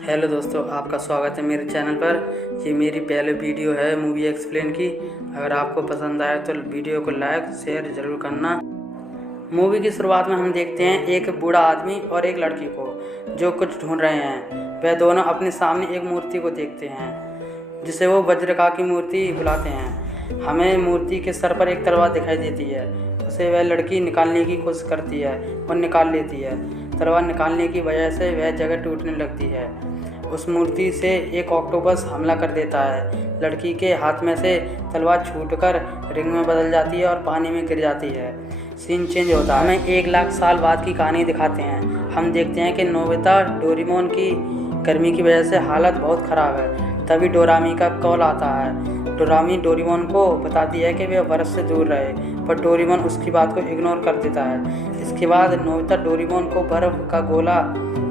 Hello दोस्तों, आपका स्वागत है मेरे चैनल पर। ये मेरी पहले वीडियो है मूवी एक्सप्लेन की। अगर आपको पसंद आए तो वीडियो को लाइक शेयर ज़रूर करना। मूवी की शुरुआत में हम देखते हैं एक बूढ़ा आदमी और एक लड़की को जो कुछ ढूंढ रहे हैं। वह दोनों अपने सामने एक मूर्ति को देखते हैं जिसे वो वज्रका की मूर्ति बुलाते हैं। हमें मूर्ति के सर पर एक तलवार दिखाई देती है। उसे वह लड़की निकालने की कोशिश करती है और निकाल लेती है। तलवार निकालने की वजह से वह जगह टूटने लगती है। उस मूर्ति से एक ऑक्टोपस हमला कर देता है। लड़की के हाथ में से तलवार छूटकर रिंग में बदल जाती है और पानी में गिर जाती है। सीन चेंज होता है। हमें 1 लाख साल बाद की कहानी दिखाते हैं। हम देखते हैं कि नोबिता डोरेमोन की गर्मी की वजह से हालत बहुत ख़राब है। तभी डोरामी का कॉल आता है। डोरामी डोरेमोन को बताती है कि वह बर्फ़ से दूर रहे, पर डोरेमोन उसकी बात को इग्नोर कर देता है। इसके बाद नोबिता डोरेमोन को बर्फ़ का गोला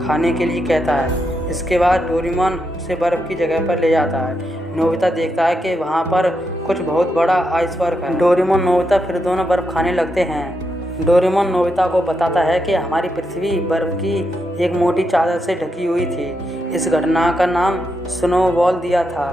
खाने के लिए कहता है। इसके बाद डोरेमोन उसे बर्फ़ की जगह पर ले जाता है। नोबिता देखता है कि वहाँ पर कुछ बहुत बड़ा आइसबर्ग है। डोरेमोन नोबिता फिर दोनों बर्फ़ खाने लगते हैं। डोरेमोन नोबिता को बताता है कि हमारी पृथ्वी बर्फ़ की एक मोटी चादर से ढकी हुई थी। इस घटना का नाम स्नोबॉल दिया था।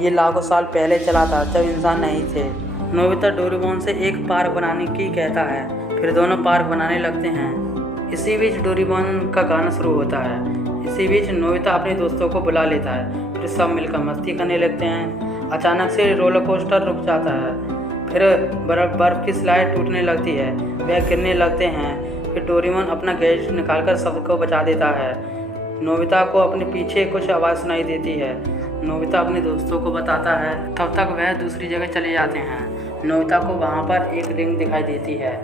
ये लाखों साल पहले चला था जब इंसान नहीं थे। नोबिता डोरेमोन से एक पार्क बनाने की कहता है। फिर दोनों पार्क बनाने लगते हैं। इसी बीच डोरेमोन का गाना शुरू होता है। इसी बीच नोबिता अपने दोस्तों को बुला लेता है। फिर सब मिलकर मस्ती करने लगते हैं। अचानक से रोलर कोस्टर रुक जाता है। फिर बर्फ़ की स्लाइड टूटने लगती है। वह गिरने लगते हैं। फिर डोरेमोन अपना गैजेट निकालकर सबको बचा देता है। नोबिता को अपने पीछे कुछ आवाज़ सुनाई देती है। नोबिता अपने दोस्तों को बताता है। तब तक वह दूसरी जगह चले जाते हैं। नोबिता को वहाँ पर एक रिंग दिखाई देती है।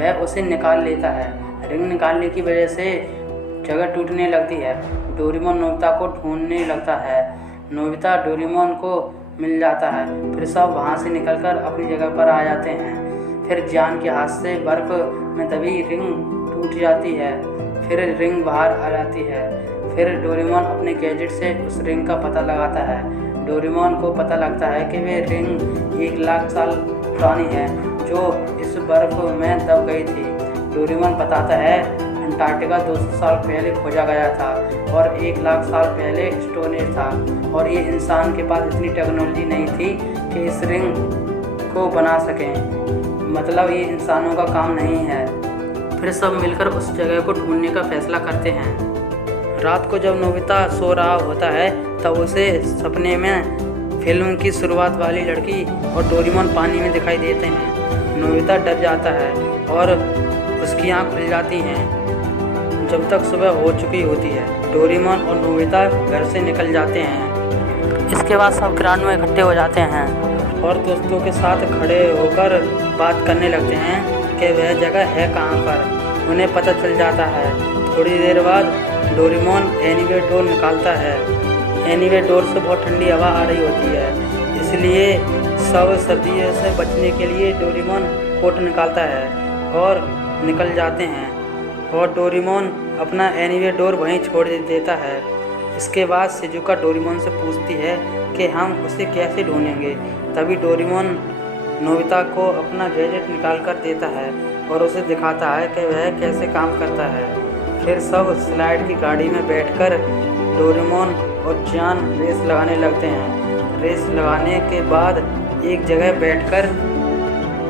वह उसे निकाल लेता है। रिंग निकालने की वजह से जगह टूटने लगती है। डोरेमोन नोबिता को ढूंढने लगता है। नोबिता डोरेमोन को मिल जाता है। फिर सब वहाँ से निकलकर अपनी जगह पर आ जाते हैं। फिर जान के हाथ से बर्फ़ में दबी रिंग टूट जाती है। फिर रिंग बाहर आ जाती है। फिर डोरेमोन अपने गैजेट से उस रिंग का पता लगाता है। डोरेमोन को पता लगता है कि वह रिंग 1 लाख साल पुरानी है जो इस बर्फ़ में दब गई थी। डोरेमोन बताता है अंटार्कटिका 200 साल पहले खोजा गया था और 1 लाख साल पहले स्टोन एज था, और ये इंसान के पास इतनी टेक्नोलॉजी नहीं थी कि इस रिंग को बना सकें। मतलब ये इंसानों का काम नहीं है। फिर सब मिलकर उस जगह को ढूंढने का फैसला करते हैं। रात को जब नोबिता सो रहा होता है तब उसे सपने में फिल्म की शुरुआत वाली लड़की और डोरेमोन पानी में दिखाई देते हैं। नोबिता डर जाता है और उसकी आँख खुल जाती हैं जब तक सुबह हो चुकी होती है। डोरेमोन और नोबिता घर से निकल जाते हैं। इसके बाद सब ग्राउंड में इकट्ठे हो जाते हैं और दोस्तों के साथ खड़े होकर बात करने लगते हैं कि वह जगह है कहाँ पर। उन्हें पता चल जाता है। थोड़ी देर बाद डोरेमोन एनीवे डोर निकालता है। एनीवे डोर से बहुत ठंडी हवा आ रही होती है, इसलिए सब सर्दियों से बचने के लिए डोरेमोन कोट निकालता है और निकल जाते हैं। और डोरेमोन अपना एनीवे डोर वहीं छोड़ देता है। इसके बाद शिजुका डोरेमोन से पूछती है कि हम उसे कैसे ढूंढेंगे। तभी डोरेमोन नोबिता को अपना गैजेट निकाल कर देता है और उसे दिखाता है कि वह कैसे काम करता है। फिर सब स्लाइड की गाड़ी में बैठकर डोरेमोन और जान रेस लगाने लगते हैं। रेस लगाने के बाद एक जगह बैठकर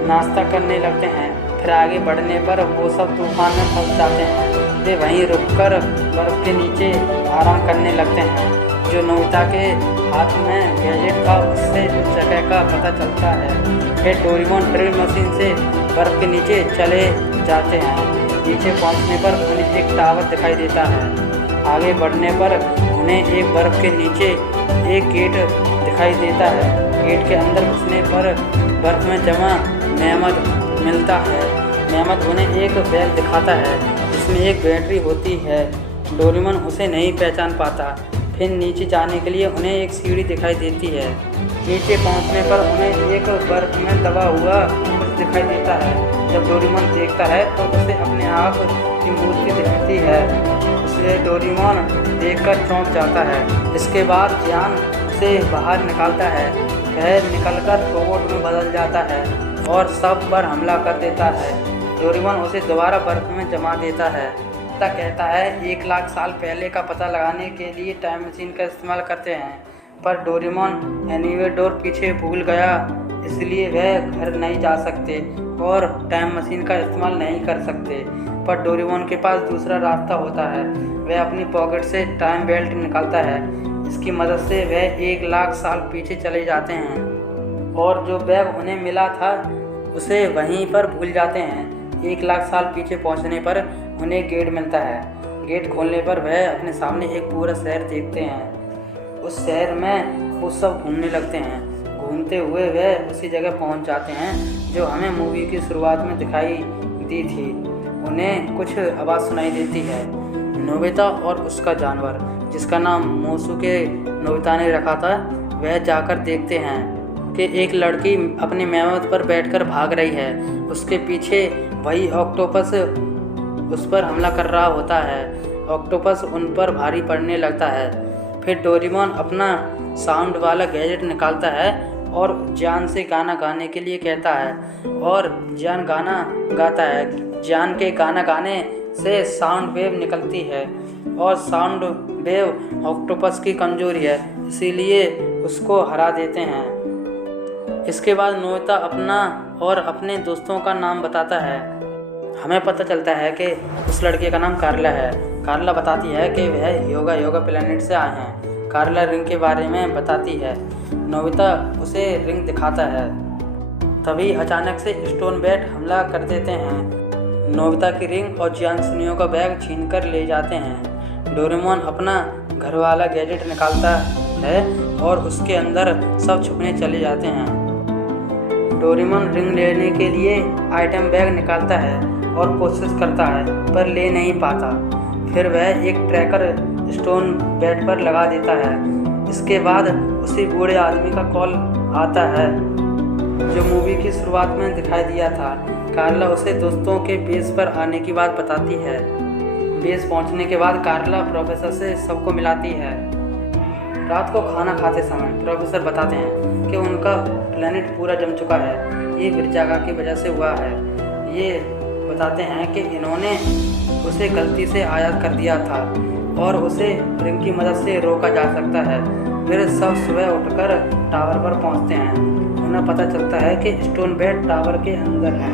नाश्ता करने लगते हैं। फिर आगे बढ़ने पर वो सब तूफान में फंस जाते हैं। वे वहीं रुककर बर्फ़ के नीचे आराम करने लगते हैं। जो नोबिता के हाथ में गैजेट था उससे उस जगह का पता चलता है। फिर डोरेमोन ड्रिल मशीन से बर्फ़ के नीचे चले जाते हैं। नीचे पहुंचने पर उन्हें एक टावर दिखाई देता है। आगे बढ़ने पर उन्हें एक बर्फ़ के नीचे एक गेट दिखाई देता है। गेट के अंदर घुसने पर बर्फ़ में जमा नेमत मिलता है। नेमत उन्हें एक बैग दिखाता है जिसमें एक बैटरी होती है। डोरेमोन उसे नहीं पहचान पाता। फिर नीचे जाने के लिए उन्हें एक सीढ़ी दिखाई देती है। नीचे पहुंचने पर उन्हें एक बर्फ़ में दबा हुआ कुछ दिखाई देता है। जब डोरेमोन देखता है तो उसे अपने आप की मूर्ति दिखती है। उसे डोरेमोन देखकर चौंक जाता है। इसके बाद जान उसे बाहर निकालता है। वह निकलकर रोबोट में बदल जाता है और सब पर हमला कर देता है। डोरेमोन उसे दोबारा बर्फ़ में जमा देता है। नोबिता कहता है 1 लाख साल पहले का पता लगाने के लिए टाइम मशीन का इस्तेमाल करते हैं, पर डोरेमोन एनीवे डोर पीछे भूल गया, इसलिए वह घर नहीं जा सकते और टाइम मशीन का इस्तेमाल नहीं कर सकते। पर डोरेमोन के पास दूसरा रास्ता होता है। वह अपनी पॉकेट से टाइम बेल्ट निकालता है। इसकी मदद से वह 1 लाख साल पीछे चले जाते हैं और जो बैग उन्हें मिला था उसे वहीं पर भूल जाते हैं। 1 लाख साल पीछे पहुंचने पर उन्हें गेट मिलता है। गेट खोलने पर वह अपने सामने एक पूरा शहर देखते हैं। उस शहर में वो सब घूमने लगते हैं। घूमते हुए वह उसी जगह पहुंच जाते हैं जो हमें मूवी की शुरुआत में दिखाई दी थी। उन्हें कुछ आवाज़ सुनाई देती है। नोबिता और उसका जानवर, जिसका नाम मोसुके नोबिता ने रखा था, वह जाकर देखते हैं कि एक लड़की अपने मेमोरी पर बैठकर भाग रही है। उसके पीछे वही ऑक्टोपस उस पर हमला कर रहा होता है। ऑक्टोपस उन पर भारी पड़ने लगता है। फिर डोरेमोन अपना साउंड वाला गैजेट निकालता है और जान से गाना गाने के लिए कहता है और जान गाना गाता है। जान के गाना गाने से साउंड वेव निकलती है और साउंड वेव ऑक्टोपस की कमजोरी है, इसीलिए उसको हरा देते हैं। इसके बाद नोबिता अपना और अपने दोस्तों का नाम बताता है। हमें पता चलता है कि उस लड़के का नाम कार्ला है। कार्ला बताती है कि वह योगा प्लेनेट से आए हैं। कार्ला रिंग के बारे में बताती है। नोबिता उसे रिंग दिखाता है। तभी अचानक से स्टोन बैट हमला कर देते हैं। नोबिता की रिंग और जियान का बैग छीनकर ले जाते हैं। डोरेमोन अपना घर वाला गैजेट निकालता है और उसके अंदर सब छुपने चले जाते हैं। डोरेमोन रिंग लेने के लिए आइटम बैग निकालता है और कोशिश करता है, पर ले नहीं पाता। फिर वह एक ट्रैकर स्टोन बैट पर लगा देता है। इसके बाद उसी बूढ़े आदमी का कॉल आता है जो मूवी की शुरुआत में दिखाई दिया था। कार्ला उसे दोस्तों के बेस पर आने की बात बताती है। बेस पहुंचने के बाद कार्ला प्रोफेसर से सबको मिलाती है। रात को खाना खाते समय प्रोफेसर बताते हैं कि उनका प्लेनेट पूरा जम चुका है। ये विरजागा की वजह से हुआ है। ये बताते हैं कि इन्होंने उसे गलती से आयात कर दिया था और उसे रिंग की मदद से रोका जा सकता है। फिर सब सुबह उठकर टावर पर पहुंचते हैं। उन्हें पता चलता है कि स्टोन बैट टावर के अंदर है।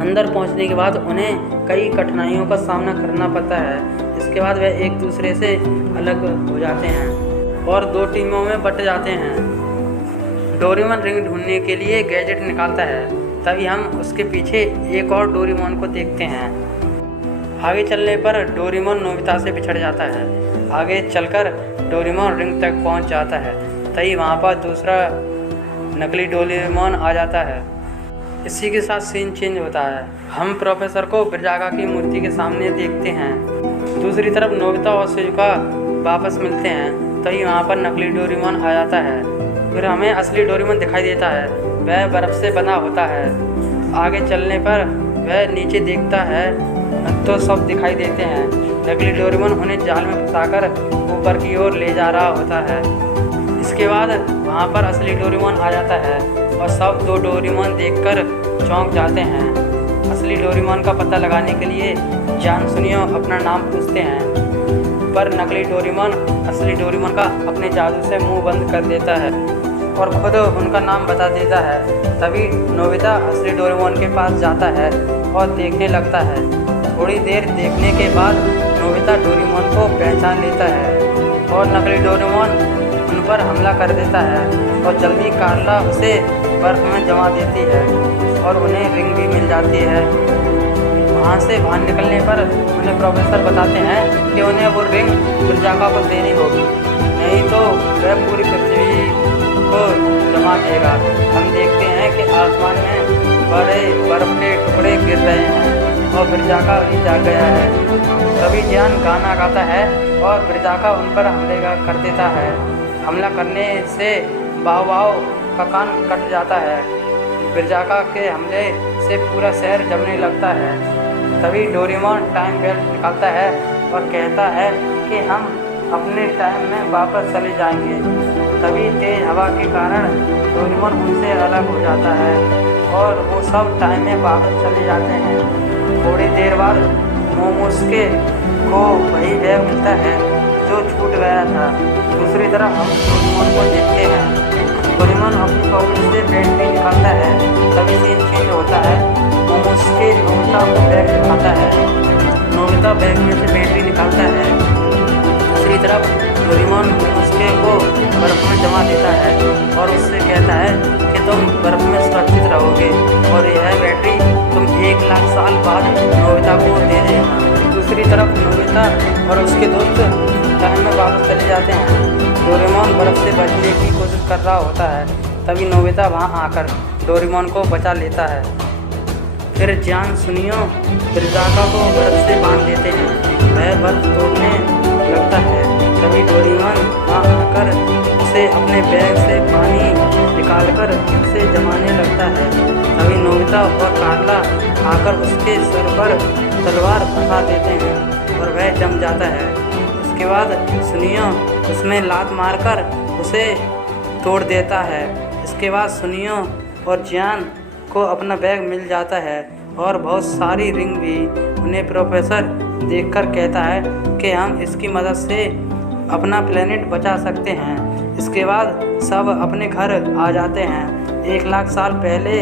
अंदर पहुंचने के बाद उन्हें कई कठिनाइयों का सामना करना पड़ता है। इसके बाद वह एक दूसरे से अलग हो जाते हैं और 2 टीमों में बट जाते हैं। डोरेमोन रिंग ढूंढने के लिए गैजेट निकालता है। तभी हम उसके पीछे एक और डोरेमोन को देखते हैं। आगे चलने पर डोरेमोन नोबिता से बिछड़ जाता है। आगे चलकर डोरेमोन रिंग तक पहुंच जाता है। तभी वहां पर दूसरा नकली डोरेमोन आ जाता है। इसी के साथ सीन चेंज होता है। हम प्रोफेसर को विरजागा की मूर्ति के सामने देखते हैं। दूसरी तरफ नोबिता और शिजुका वापस मिलते हैं। तभी वहां पर नकली डोरेमोन आ जाता है। फिर हमें असली डोरेमोन दिखाई देता है। वह बर्फ से बना होता है। आगे चलने पर वह नीचे देखता है तो सब दिखाई देते हैं। नकली डोरेमोन उन्हें जाल में फंसाकर ऊपर की ओर ले जा रहा होता है। इसके बाद वहां पर असली डोरेमोन आ जाता है और सब 2 डोरेमोन देखकर चौंक जाते हैं। असली डोरेमोन का पता लगाने के लिए जान अपना नाम पूछते हैं, पर नकली डोरेमोन असली डोरेमोन का अपने जादू से मुंह बंद कर देता है और खुद उनका नाम बता देता है। तभी नोबिता असली डोरेमोन के पास जाता है और देखने लगता है। थोड़ी देर देखने के बाद नोबिता डोरेमोन को पहचान लेता है और नकली डोरेमोन उन पर हमला कर देता है और जल्दी कार्ला उसे बर्फ में जमा देती है और उन्हें रिंग भी मिल जाती है। वहाँ से बाहर निकलने पर उन्हें प्रोफेसर बताते हैं कि उन्हें वो रिंग विरजागा को देनी होगी, नहीं तो वह पूरी पृथ्वी को जमा देगा। हम देखते हैं कि आसमान में बड़े बर्फ के टुकड़े गिर रहे हैं और विरजागा भी जाग गया है। तभी जियान गाना गाता है और विरजागा उन पर हमले कर देता है। हमला करने से बाव का कान कट जाता है। विरजागा के हमले से पूरा शहर जमने लगता है। तभी डोरेमोन टाइम बेल्ट निकालता है और कहता है कि हम अपने टाइम में वापस चले जाएंगे। तभी तेज हवा के कारण डोरेमोन उनसे अलग हो जाता है और वो सब टाइम में वापस चले जाते हैं। थोड़ी देर बाद मोमोस्के को वही बैग मिलता है जो छूट गया था। दूसरी तरफ हम डोरेमोन को देखते हैं। डोरेमोन अपनी पॉकेट से बैटरी निकालता है, तभी सीन चेंज होता है। मोमोस्के नोबिता को बैग दिखाता है। नोबिता बैग में से बैटरी निकालता है। दूसरी तरफ डोरेमोन मोमोस्के को बर्फ में जमा देता है और उससे कहता है कि तुम बर्फ में सुरक्षित रहोगे और यह बैटरी तुम 1 लाख साल बाद नोबिता को दे देना। दूसरी तरफ नोबिता और उसके दोस्त टाइम में वापस चले जाते हैं। डोरेमोन बर्फ से बचने की कोशिश कर रहा होता है, तभी नोबिता वहां आकर डोरेमोन को बचा लेता है। फिर जियान सुनियो ब्रिज़ाका को बर्फ से बांध देते हैं। वह बर्फ तोड़ने लगता है, तभी डोरेमोन वहां आकर उसे अपने बैग से पानी निकालकर उसे जमाने लगता है। तभी नोबिता और कार्ला आकर उसके सर पर तलवार फंसा देते हैं और वह जम जाता है। उसके बाद सुनियो उसमें लात मारकर उसे तोड़ देता है। इसके बाद सुनियो और जियान को अपना बैग मिल जाता है और बहुत सारी रिंग भी। उन्हें प्रोफेसर देखकर कहता है कि हम इसकी मदद से अपना प्लेनेट बचा सकते हैं। इसके बाद सब अपने घर आ जाते हैं। 1 लाख साल पहले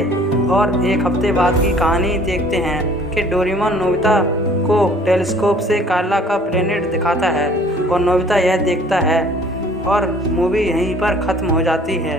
और 1 हफ्ते बाद की कहानी देखते हैं कि डोरेमोन नोबिता को टेलीस्कोप से कार्ला का प्लेनेट दिखाता है और नोबिता यह देखता है और मूवी यहीं पर ख़त्म हो जाती है।